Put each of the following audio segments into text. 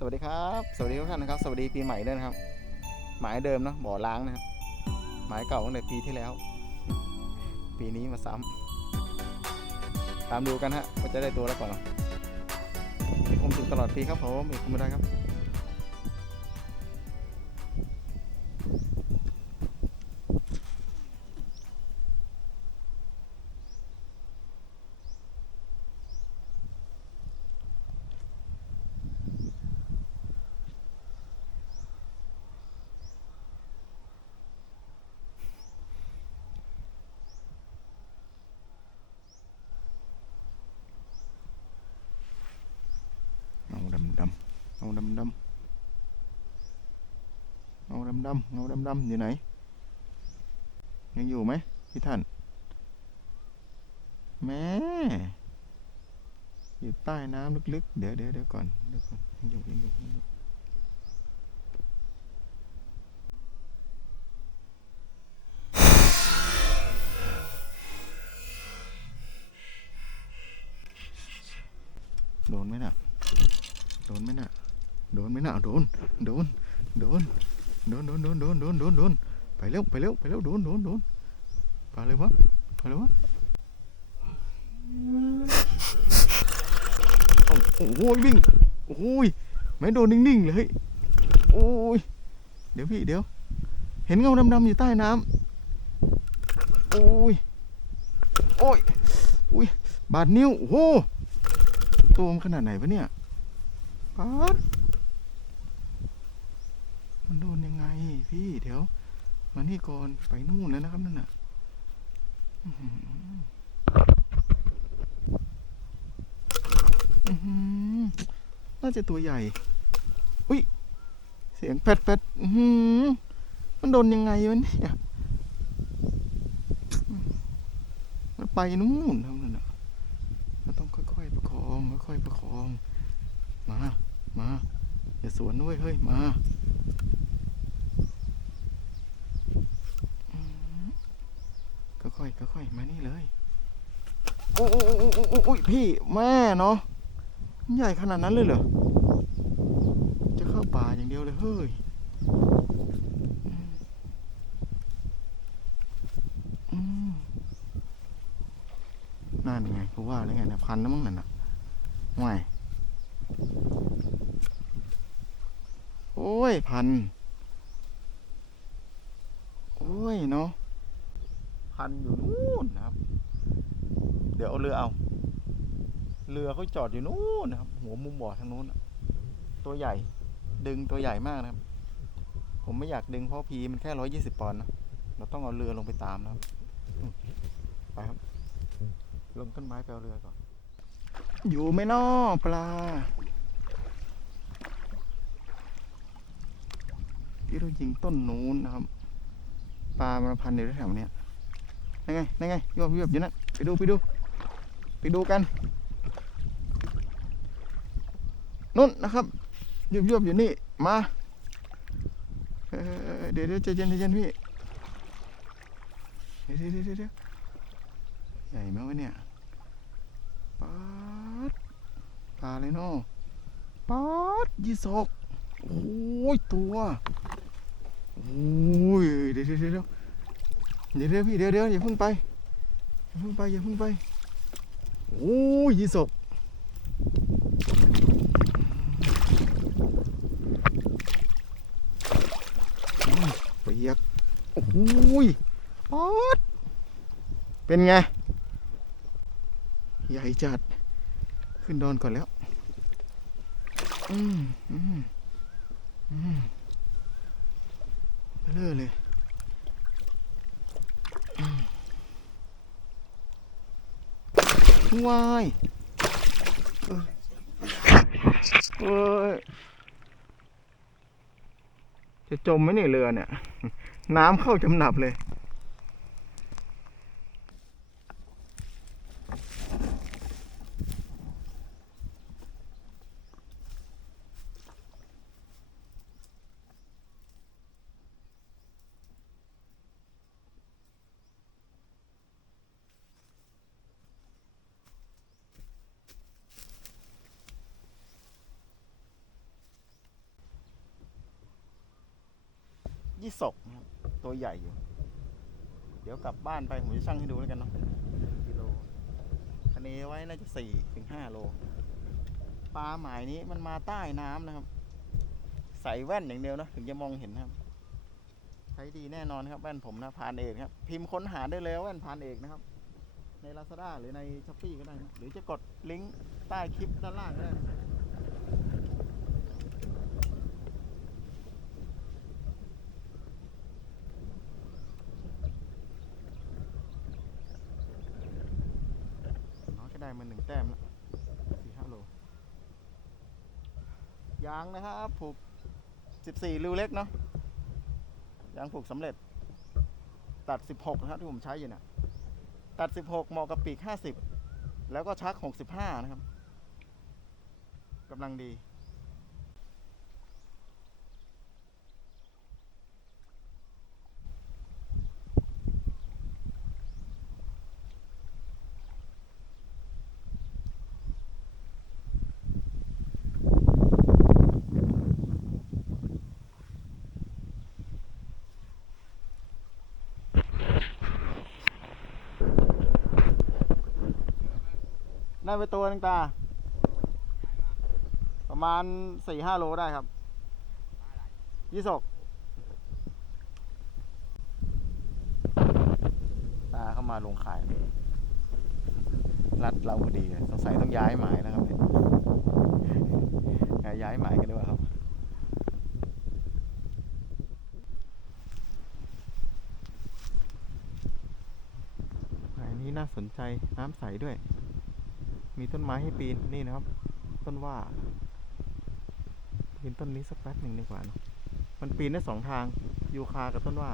สวัสดีครับ สวัสดีทุกท่านนะครับ สวัสดีปีใหม่ด้วยนะครับ หมายเดิมเนาะบ่อล้างนะครับ หมายเก่าตั้งแต่ปีที่แล้ว ปีนี้มาซ้ำตามดูกันฮะว่าจะได้ตัวแล้วก่อนเนาะมีความสุขตลอดปีครับผมมีคมไม่ได้ครับ เงาดำดำเงาดำดำเงา ดำเงาดำดำอยู่ไหน ยังอยู่ไหมพี่ท่าน แม่อยู่ใต้น้ำลึกๆ เดี๋ยวเดี๋ยวเดี๋ยวก่อนเดี๋ยวก่อนยังอยู่ยังอยู่ยังอยู่โดนไหมน่ะ โดนไหมน่ะ โดนไหมน่ะ โดน โดน โดน โดนโดนโดนโดนโดนโดนโดนไปเร็วไปเร็วไปเร็วโดนโดนโดนไปเลยวะไปเลยวะโอ้โหวิ่งโอ้ยไม่โดนนิ่งๆเลยโอ้ยเดี๋ยวพี่เดี๋ยว เห็นเงาดำๆอยู่ใต้น้ำโอ้ยโอ้ยอุ้ยบาดนิ้วโอ้โหตัวมันขนาดไหนวะเนี่ยป๊าด มันโดนยังไง พี่เดี๋ยว มานี่ก่อนไปนู่นแล้วนะครับนั่นน่ะอื้อหืออื้อหือน่าจะตัวใหญ่ อุ้ย เสียงแปดแปดอื้อหือมันโดนยังไงวะเนี่ยมันไปนู่นแล้วนั่นน่ะเราต้องค่อยๆประคองค่อยๆประคอง มา มา อย่าสวนด้วยเฮ้ย มาอืม ค่อยๆค่อยๆมานี่เลยโอ้โอ้โอ้โอ้ยพี่แม่เนาะใหญ่ขนาดนั้นเลยเหรอจะเข้าป่าอย่างเดียวเลยเฮ้ยอืมอืมนั่นไงกูว่าแล้วไงนี่พันแล้วมั้งนั่นน่ะไม่โอ้ยพัน โอ้ยเนาะ พันอยู่นู่นนะครับ เดี๋ยวเอาเรือเอา เรือเขาจอดอยู่นู่นนะครับ หัวมุมบ่อทางนู้น ตัวใหญ่ ดึงตัวใหญ่มากนะครับ ผมไม่อยากดึงเพราะพีมันแค่ร้อยยี่สิบปอนด์นะ เราต้องเอาเรือลงไปตามนะครับ ไปครับ ลงต้นไม้ไปเอาเรือก่อน อยู่ไม่นอปลาที่เรายิงต้นนู้นนะครับ ปลามันพันอยู่แถวเนี้ย นั่นไงนั่นไงโยวบยวบอยู่นั่นไปดูไปดูไปดูกันนู่นนะครับยวบยวบอยู่นี่มาเดี๋ยวเดี๋ยวใจเย็นใจเย็นพี่เดี๋ยวเดี๋ยวเดี๋ยวเดี๋ยวใหญ่ไหมวะเนี่ยป๊าดปลาเลยเนาะป๊าดยี่สกโอ้ยตัวโอ้ยเดี๋ยวเดี๋ยวเดี๋ยว เดี๋ยวเดี๋ยวพี่เดี๋ยวเดี๋ยวอย่าพิ่งไปอย่าพิ่งไปอย่าพิ่งไปโอ้ยยี่สกเปียกโอ้ยป๊าดเป็นไง ใหญ่จัด ขึ้นดอนก่อนแล้ว อืมอืมอืมเบลอเลย วายเออเอ้ยจะจมไหมเนี่ยเรือเนี่ย น้ำเข้าจำหนับเลย ยี่สกนะครับตัวใหญ่อยู่ เดี๋ยวกลับบ้านไปผมจะชั่งให้ดูแล้วกันเนาะกิโลคะเนไว้น่าจะสี่ถึงห้าโล ปลาหมายนี้มันมาใต้น้ำนะครับ ใส่แว่นอย่างเดียวนะถึงจะมองเห็นนะครับ ใช้ดีแน่นอนครับแว่นผมนะพานเอกครับ พิมพ์ค้นหาได้เลยว่าแว่นพานเอกนะครับ ใน Lazada หรือใน s h อ p e e ก็ได้นะหรือจะกดลิงก์ใต้คลิปด้านล่างก็ได้นะน้อยก็ได้มาหนึ่ง แต้มละสี่ห้าโล ยางนะครับผูกสิบสี่รูเล็กเนาะ ยางผูกสำเร็จ ตัดสิบหกนะครับที่ผมใช้อยู่เนี่ย ตัด16เหมาะกับปีกห้าสิบแล้วก็ชักหกสิบห้านะครับกำลังดี ได้ไปตัวนึงตา ประมาณสี่ห้าโลได้ครับ ยี่สกตาเข้ามาลงขาย รัดเราพอดีเลยสงสัยต้องย้ายหมายนะครับเนี่ยย้ายหมายกันด้วยครับหมายนี้น่าสนใจน้ำใสด้วย มีต้นไม้ให้ปีนนี่นะครับ ต้นว่าปีนต้นนี้สักแป๊บหนึ่งดีกว่านะมันปีนได้สองทางยูคากับต้นว่า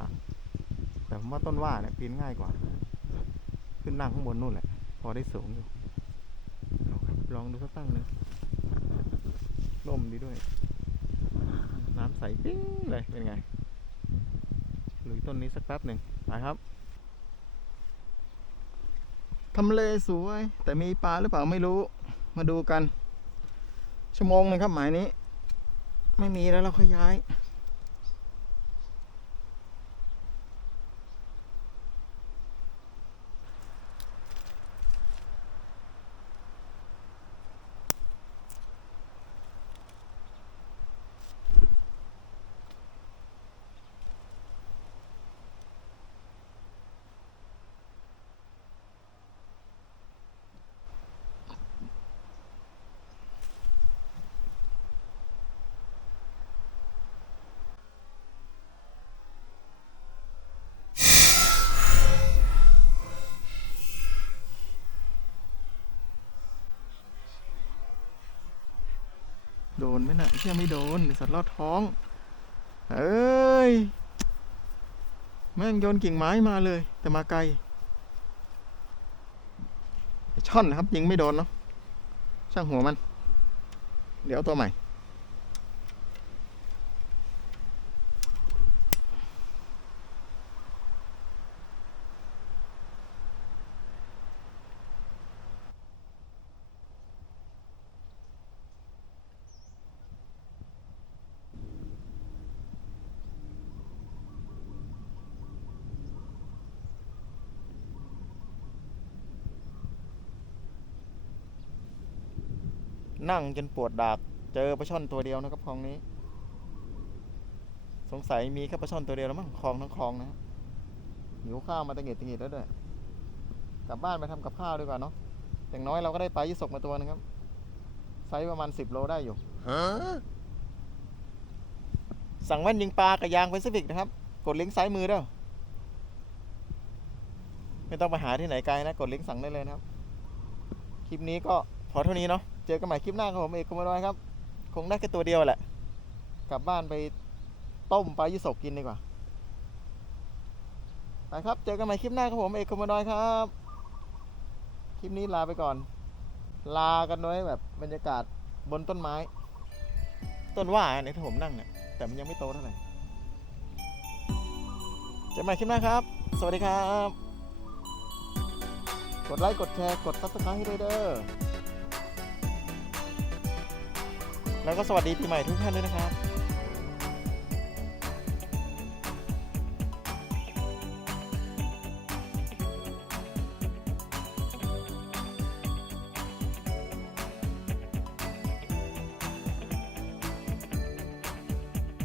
แต่ผมว่าต้นว่าเนี่ยปีนง่ายกว่า ขึ้นนั่งข้างบนนู่นแหละ พอได้สูงอยู่ลองดูสักตั้งหนึ่งร่มดีด้วย น้ำใสปิ้งเลยเป็นไงลุยต้นนี้สักแป๊บหนึ่งไปครับ ทำเลสวย แต่มีปลาหรือเปล่าไม่รู้ มาดูกัน ชั่วโมงนึงครับหมายนี้ ไม่มีแล้วเราค่อยย้าย โดนไหมนะ่ะเชื่อไม่โดนสัตว์ลอดท้อง เอ้ย แม่งโยนกิ่งไม้มาเลย แต่มาไกล ช่อนนะครับยิงไม่โดนเนาะช่างหัวมัน เดี๋ยวตัวใหม่ นั่งจนปวดดาก เจอปลาช่อนตัวเดียวนะครับคลองนี้ สงสัยมีแค่ปลาช่อนตัวเดียวแล้วมั้งคลองทั้งคลองนะหิวข้าวมาตะเงียดตะเงียดแล้วด้วยกลับบ้านไปทำกับข้าวดีกว่าเนาะอย่างน้อยเราก็ได้ปลายี่สกมาตัวนึงครับไซส์ประมาณสิบโลได้อยู่สั่งแว่นยิงปลากับยางแปซิฟิกนะครับ กดลิงก์ซ้ายมือเด้อไม่ต้องไปหาที่ไหนไกลนะ กดลิงก์สั่งได้เลยนะครับ คลิปนี้ก็พอเท่านี้เนาะ เจอกันใหม่คลิปหน้าครับผมเอกคมรอยครับ คงได้แค่ตัวเดียวแหละ กลับบ้านไปต้มปลายี่สกกินดีกว่าไปครับ เจอกันใหม่คลิปหน้าครับผมเอกคมรอยครับ คลิปนี้ลาไปก่อน ลากันไว้แบบบรรยากาศบนต้นไม้ ต้นว่าเนี่ยที่ผมนั่งเนี่ยแต่มันยังไม่โตเท่าไหร่เจอกันใหม่คลิปหน้าครับ สวัสดีครับ กดไลค์ กดแชร์ กด subscribe ให้ด้วยเด้อ แล้วก็สวัสดีปีใหม่ทุกท่านด้วยนะครับ